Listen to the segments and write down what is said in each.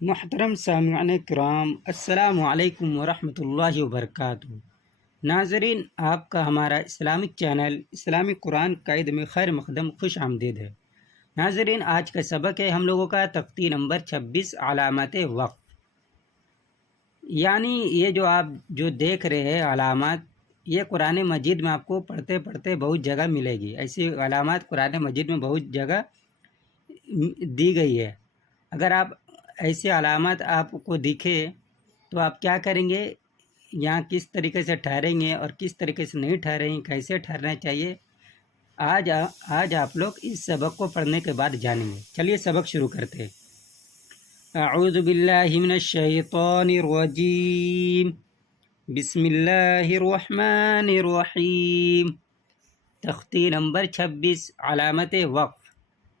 محترم سامعین کرام، السلام علیکم ورحمۃ اللہ وبرکاتہ۔ ناظرین، آپ کا ہمارا اسلامک چینل اسلامی قرآن قائد میں خیر مقدم خوش آمدید ہے۔ ناظرین، آج کا سبق ہے ہم لوگوں کا تختی نمبر 26 علامات وقف۔ یعنی یہ جو آپ دیکھ رہے ہیں علامات، یہ قرآن مجید میں آپ کو پڑھتے پڑھتے بہت جگہ ملے گی۔ ایسی علامات قرآن مجید میں بہت جگہ دی گئی ہے۔ اگر آپ ایسے علامات آپ کو دکھے تو آپ کیا کریں گے، یہاں کس طریقے سے ٹھہریں گے اور کس طریقے سے نہیں ٹھہریں گے، کیسے ٹھہرنا چاہیے، آج آپ لوگ اس سبق کو پڑھنے کے بعد جانیں گے۔ چلیے سبق شروع کرتے ہیں۔ اعوذ باللہ من الشیطان الرجیم، بسم اللہ الرحمن الرحیم۔ تختی نمبر 26 علامت وقف،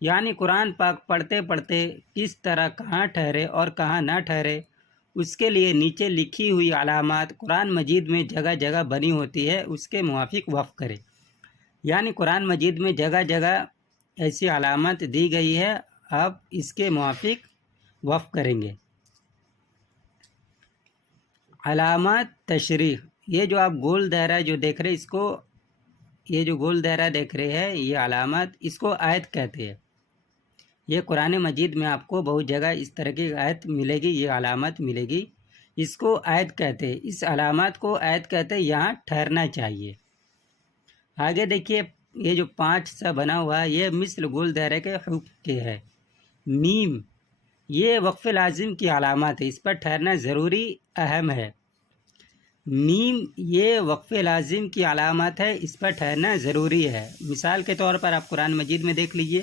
یعنی قرآن پاک پڑھتے پڑھتے کس طرح کہاں ٹھہرے اور کہاں نہ ٹھہرے، اس کے لیے نیچے لکھی ہوئی علامات قرآن مجید میں جگہ جگہ بنی ہوتی ہے، اس کے موافق وقف کرے۔ یعنی قرآن مجید میں جگہ جگہ ایسی علامات دی گئی ہے، آپ اس کے موافق وقف کریں گے۔ علامات تشریح، یہ جو آپ گول دائرہ جو دیکھ رہے اس کو، یہ جو گول دائرہ دیکھ رہے ہیں یہ علامات، اس کو آیت کہتے ہیں۔ یہ قرآن مجید میں آپ کو بہت جگہ اس طرح کی آیت ملے گی، یہ علامت ملے گی، اس کو آیت کہتے ہیں۔ اس علامات کو آیت کہتے ہیں، یہاں ٹھہرنا چاہیے۔ آگے دیکھیے، یہ جو 5 سا بنا ہوا ہے یہ مثل گول دائرے کے حکم کے ہے۔ میم، یہ وقف لازم کی علامات ہے، اس پر ٹھہرنا ضروری اہم ہے۔ میم یہ وقف لازم کی علامات ہے، اس پر ٹھہرنا ضروری ہے۔ مثال کے طور پر آپ قرآن مجید میں دیکھ لیجئے،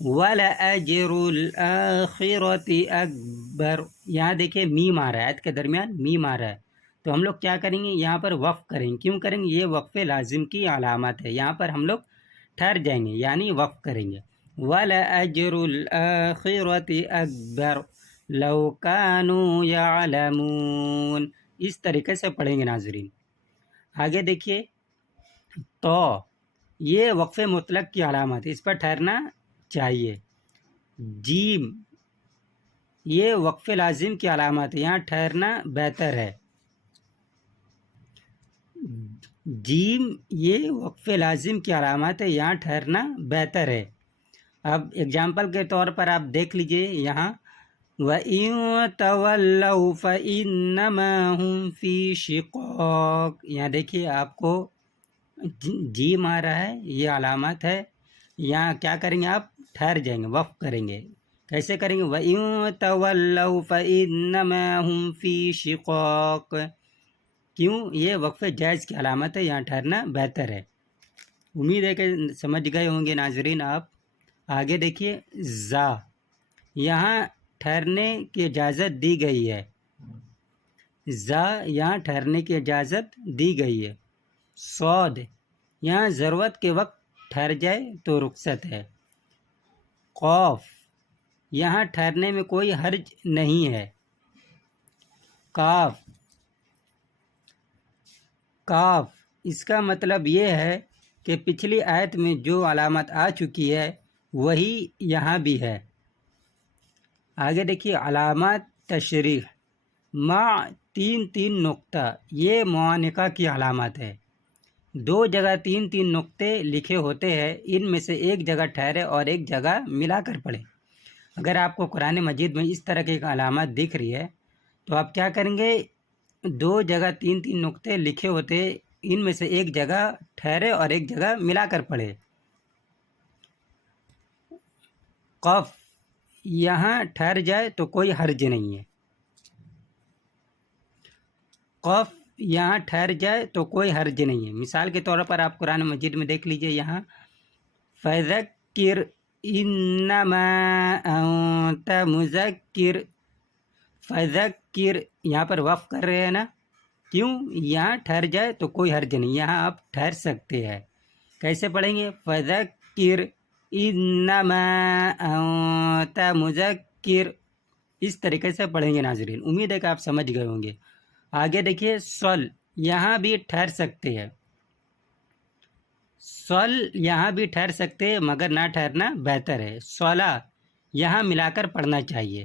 وَلَأَجْرُ الْآخِرَةِ أَكْبَرُ، یہاں دیکھیں میم آ رہا ہے، آیت کے درمیان میم آ رہا ہے، تو ہم لوگ کیا کریں گے، یہاں پر وقف کریں گے۔ کیوں کریں گے؟ یہ وقف لازم کی علامات ہے، یہاں پر ہم لوگ ٹھہر جائیں گے، یعنی وقف کریں گے۔ وَلَأَجْرُ الْآخِرَةِ أَكْبَرُ لَوْ كَانُوا يَعْلَمُونَ، اس طریقے سے پڑھیں گے ناظرین۔ آگے دیکھیے، تو یہ وقف مطلق کی علامات ہے، اس پر ٹھہرنا چاہیے۔ جیم یہ وقف لازم کی علامات ہے، یہاں ٹھہرنا بہتر ہے۔ جیم یہ وقف لازم کی علامات ہے، یہاں ٹھہرنا بہتر ہے۔ اب اگزامپل کے طور پر آپ دیکھ لیجئے، یہاں وَإِن تَوَلَّوْا فَإِنَّمَا هُمْ فِي شِقَاقٍ، یہاں دیکھیے آپ کو جیم آ رہا ہے، یہ علامات ہے، یہاں کیا کریں گے، آپ ٹھہر جائیں گے، وقف کریں گے۔ کیسے کریں گے؟ وَإِن تَوَلَّوْا فَإِنَّمَا هُمْ فِي شِقَاقٍ، کیوں؟ یہ وقف جائز کی علامت ہے، یہاں ٹھہرنا بہتر ہے۔ امید ہے کہ سمجھ گئے ہوں گے ناظرین آپ۔ آگے دیکھیے، زا یہاں ٹھہرنے کی اجازت دی گئی ہے، زا یہاں ٹھہرنے کی اجازت دی گئی ہے۔ صاد یہاں ضرورت کے وقت ٹھہر جائے تو رخصت ہے۔ قاف یہاں ٹھہرنے میں کوئی حرج نہیں ہے۔ کاف، کاف اس کا مطلب یہ ہے کہ پچھلی آیت میں جو علامت آ چکی ہے وہی یہاں بھی ہے۔ آگے دیکھیے، علامات تشریح، مع 3 نقطہ، یہ معانقہ کی علامات ہے۔ 2 جگہ 3 نقطے لکھے ہوتے ہیں، ان میں سے ایک جگہ ٹھہرے اور ایک جگہ ملا کر پڑھے۔ اگر آپ کو قرآن مجید میں اس طرح کی علامات دکھ رہی ہے تو آپ کیا کریں گے، 2 جگہ 3 نقطے لکھے ہوتے، ان میں سے ایک جگہ ٹھہرے اور ایک جگہ ملا کر پڑھے۔ قف یہاں ٹھہر جائے تو کوئی حرج نہیں ہے۔ قف یہاں ٹھہر جائے تو کوئی حرج نہیں ہے۔ مثال کے طور پر آپ قرآن مجید میں دیکھ لیجئے، یہاں فَذَكِّرْ إِنَّمَا أَنْتَ مُذَكِّرْ، فَذَكِّرْ یہاں پر وقف کر رہے ہیں نا، کیوں؟ یہاں ٹھہر جائے تو کوئی حرج نہیں، یہاں آپ ٹھہر سکتے ہیں۔ کیسے پڑھیں گے؟ فَذَكِّرْ إِنَّمَا أَنْتَ مُذَكِّرْ، اس طریقے سے پڑھیں گے ناظرین۔ امید ہے کہ آپ سمجھ گئے ہوں گے۔ آگے دیکھیے، صل یہاں بھی ٹھہر سکتے ہیں، صل یہاں بھی ٹھہر سکتے ہیں مگر نہ ٹھہرنا بہتر ہے۔ صلا یہاں ملا کر پڑھنا چاہیے۔